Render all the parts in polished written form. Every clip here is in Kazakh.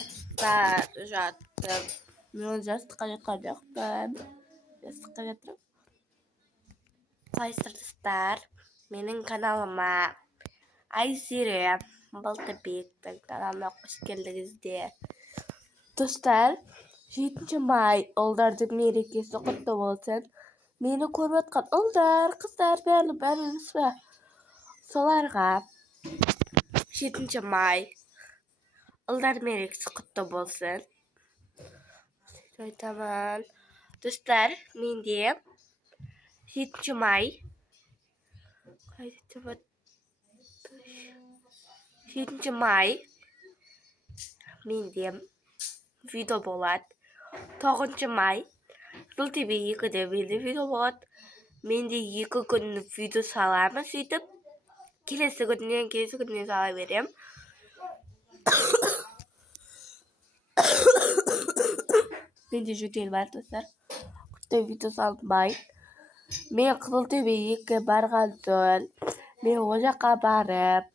жатып. Мен жастыққа жатқан жоқпын. Жастыққа жатырмын. Саламатсыздар достар. Менің каналыма Айсирем Балтабектің каналына қош келдіңіздер. Достар, 7 май ұлдардың мерекесі құтты болсын. Мені көріп отқан ұлдар, қыздар, бәріңіз бе? Соларға 7 май ұлдар мерекесі құтты болсын. Айтамын. Достар, менде 7 май 7 май менде видео болады. 9 май Жыл ТВ 2-де менде видео болады. Менде 2 күн видео саламын сөйтіп. Келесі күннен сала берем. Менде жүдел бар достар. Күтті видео салмай. Мен Жыл ТВ 2-ге барған соң, мен ол жаққа барып,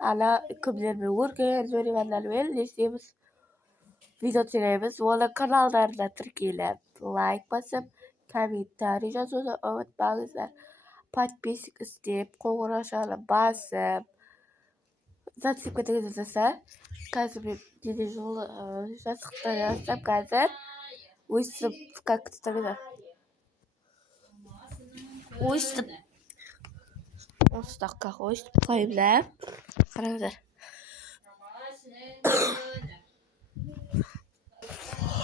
ана кімдермен өрген жөремандармен несеміз видео түсіреміз. Оны каналдарына тіркеліп, лайк басып, комментарий жазуды ұмытпаңыздар. Подписчик істеп, қоңыраушаны басып, заттеп кетіңіздер достар. Қазір мен дене жолы жастықтан жасап, қазір өйстіп, как тұтаңыздар. Өйстіп қойым да. Қараңыздар.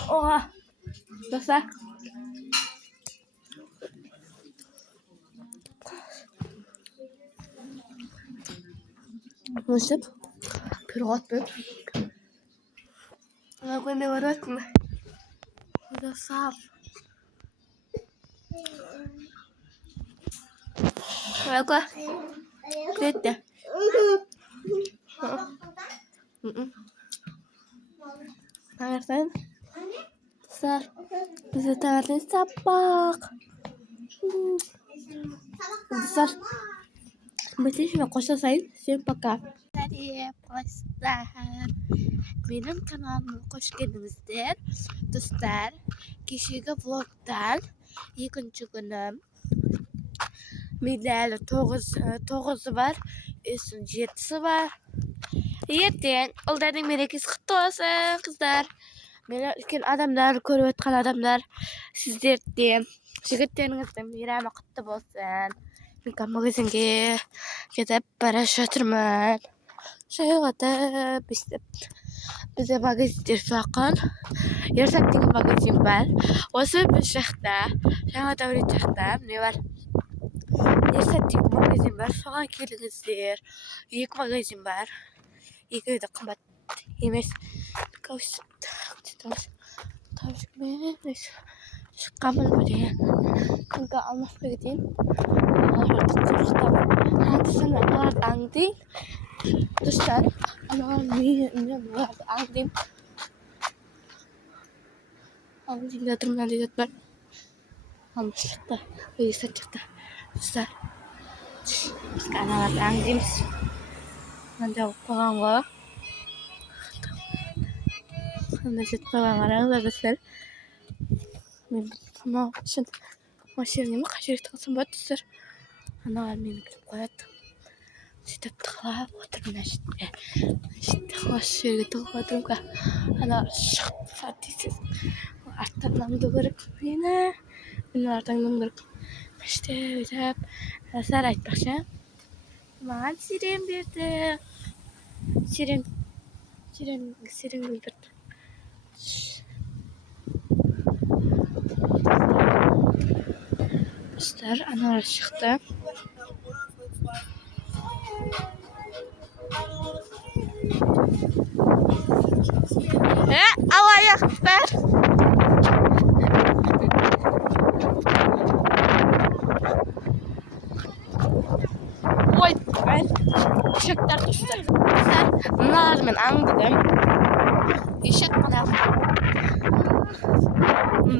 Оға, достар. Өйстіп, пирог атпен. Қоймай барып аттым. Өйді сап. Қойқа. Күретті. Таңертең. Достар, бізде таңертең сапақ. Достар, бітешіме қоштасайын. Всем пока. Сәлем, достар. Менің каналыма қош келдіңіздер. Достар, кешегі влогтан 2-ші күнім. Менде әлі 9-ы бар, 7-сі бар. Ертең ұлдардың мерекесі құтты болсын, қыздар. Мені үлкен адамдар, көріп отқан адамдар, сіздерде жігіттеріңіздің мейрамы құтты болсын. Мен магазинге кетіп бара жатырмын. Шайғатып, бізде магазиндер жақын. Ерсат деген магазин бар. Осы біз жақта, жаңа дәурет жақта, не бар? Ерсат деген магазин бар, соған келіңіздер. 2 магазин бар. 2 де қымбат емес. Тауышымен шыққамын білген. Күнгі алмасқа кетейін. Аналарды аңдейін. Достар, аналарды аңдейін. Аңдейін жатырмын әлі бар. Алмашлықта, Ерсат жақта. Достар, бізге аналарды аңдейміз. Мында қойған ғой. Қандай жет қойған қараңыздар достар. Мен тамақ үшін машинеме қажет қылсам болады достар. Аналар мені біліп қояды. Сөйтіп тығылап отырмын әшетте. Осы жерге тығылып отырмын. Аналар шықса дейсіз. Арттарынан көріп мені. Мен артаңнан көріп. Әште өйтіп. Сар айтпақшы. Маған сирен берді. Сирен берді. Достар, аналар шықты. Алаяқтар. Ой, ben ешектер достар. Мыналарды мен аңдыдым. Ешек мынау.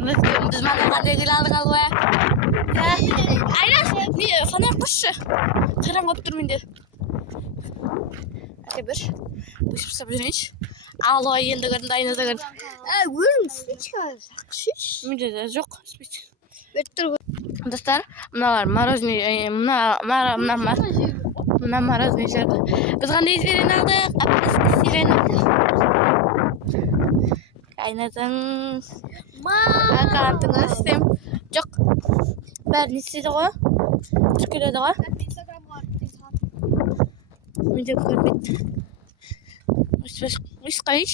Біз мана қандай келе алдық алуа. Айрас, фонар қосшы. Қараңғы болып тұр менде. Әке бір. Өшіп сап жүрейінші. алоо енді көрінді айнада көрінді. Өрін спичка сақшыш. Менде де жоқ спичка. Өттір Достар, мыналар мороженое, мына мороженое жерді. Біз қандай сирен алдық? Апельсин сирен алдық. Айнадың аккаунтыңыз істем. Жоқ. Бәрін істейді ғой. Түркеледі ғой. Менде көрмейді. Үш қайыш.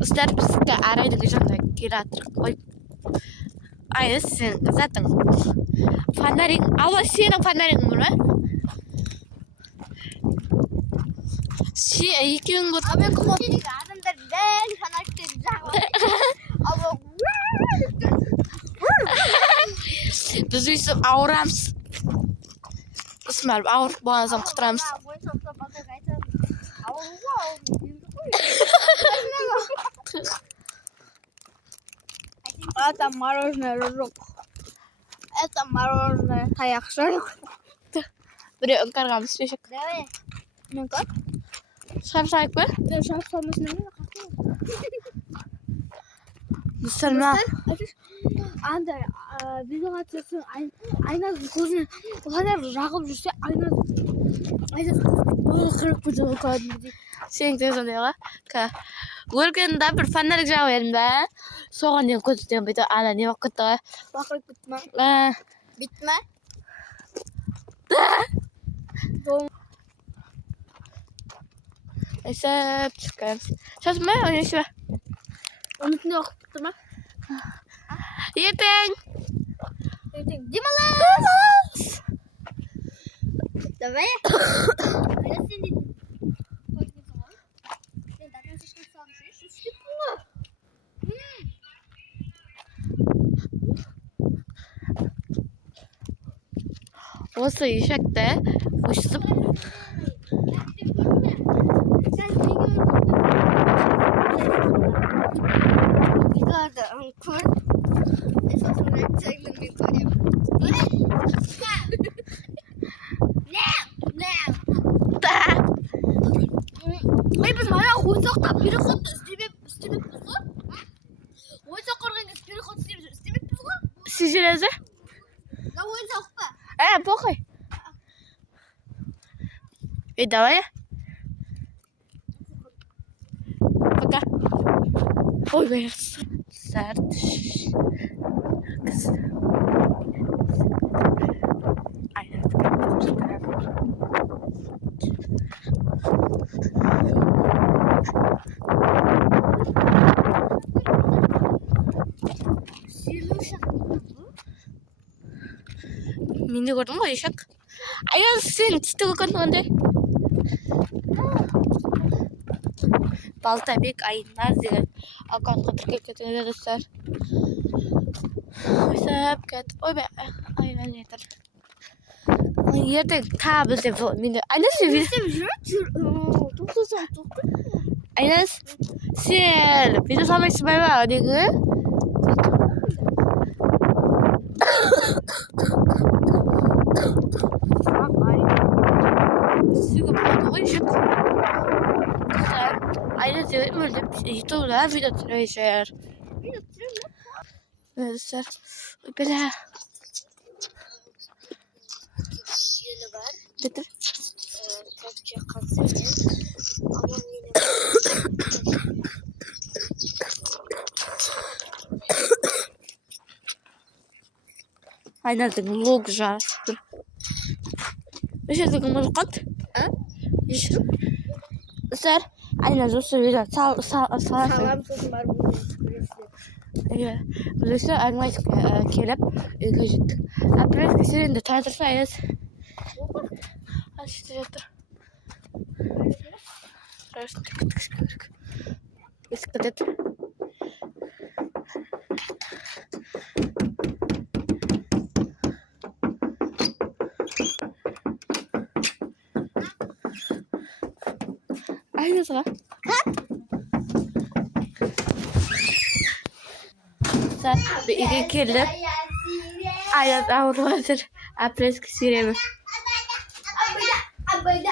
Достар, бізге арайдың жанында келатыр. Ой. Айыз сен затың. Фонарик. Алла, сенің фонаригің бар ма? Екеуің бұд. Мен көмек адамдар дәл фонариктерді жағып. Алла. Біз өйсіп ауырамыз. Үсмәр, ауыр болғаныздан құтырамыз. Это мороженое рожок. Это мороженое таяқшық. Біреу үңкарғамыз шешек. Давай. Ну как? Шап-шайып па? Да, шап салмасына мен Мұсылма. Анда видеоға түсірсең айнаның көзіне олар жағып жүрсе айна қырық көзі кәдімгідей. Сен сондай ға. Өлгенде бір фонарик жағып едім бе? Соған дейін көзден бүйтіп ана не болып кетті ғой. Бақырып бітті ма? Бітті ма? Есіп түскен. Шасын ба? Ойнайсы ба? Оның үстінде уақыт бітті ма? Ертең. Демалыс! Давай. Айна сен дедің. Сен датын шешкен салым жүреш. Үстіп бұлы. Осы ешекті ұшсып. Videoda kör. Esasında çektim ben koyayım. Ne? Ey biz hala oyuncakta biri kod istemek biz mi? Oyuncak korkunç biri kod istemek biz mi? Sizce Ne oyuncak mı? Похуй. Давай. Пока. Ой, блин. Сарт. Менде көрдің ғой ешек. Аяз сен тістігі көрдіңде. Балтабек Айназ деген аккаунтқа тіркеліп кетіңіздер достар. Ойсап кет. Ой бе, айнан етір. Ертең та бізде менде. Айназ сен Айназ сен видео салмайсың ба деген? Süper oldu ışık. Güzel. Aynı diyorum öyle YouTube'da video türeşer. Arkadaşlar böyle Yeni var. getir. Kapça kasını. Ama yine Aynen log jar. Eşe de kumurkat. Sir, aynen zosu video sal. Salam sosun var bunu. Iya. Biz anlayış kelip uyga jetdik. Apres kişinin de tanışırsanız. Açtı jettir. Bisiklet. Aynen sana. Sen bir iki kelip. Aynen avruvadır. Apres kişinin. Abada.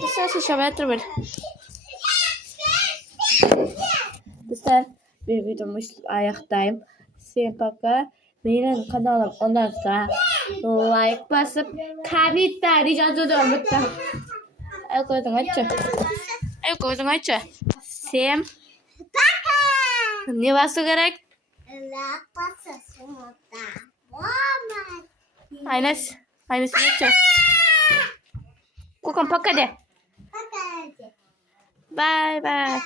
Dostlar şabatır böyle. Dostlar bir videomu ayaktayım. Всем пока. Benim kanalım onarsa like basıp комментарий жазуды unutmayın. Ayo koydum açı. Ayo koydum açı. Всем пока. Ne bası gerek? Aynes. Aynes açı. Kokon пока de. Bye bye.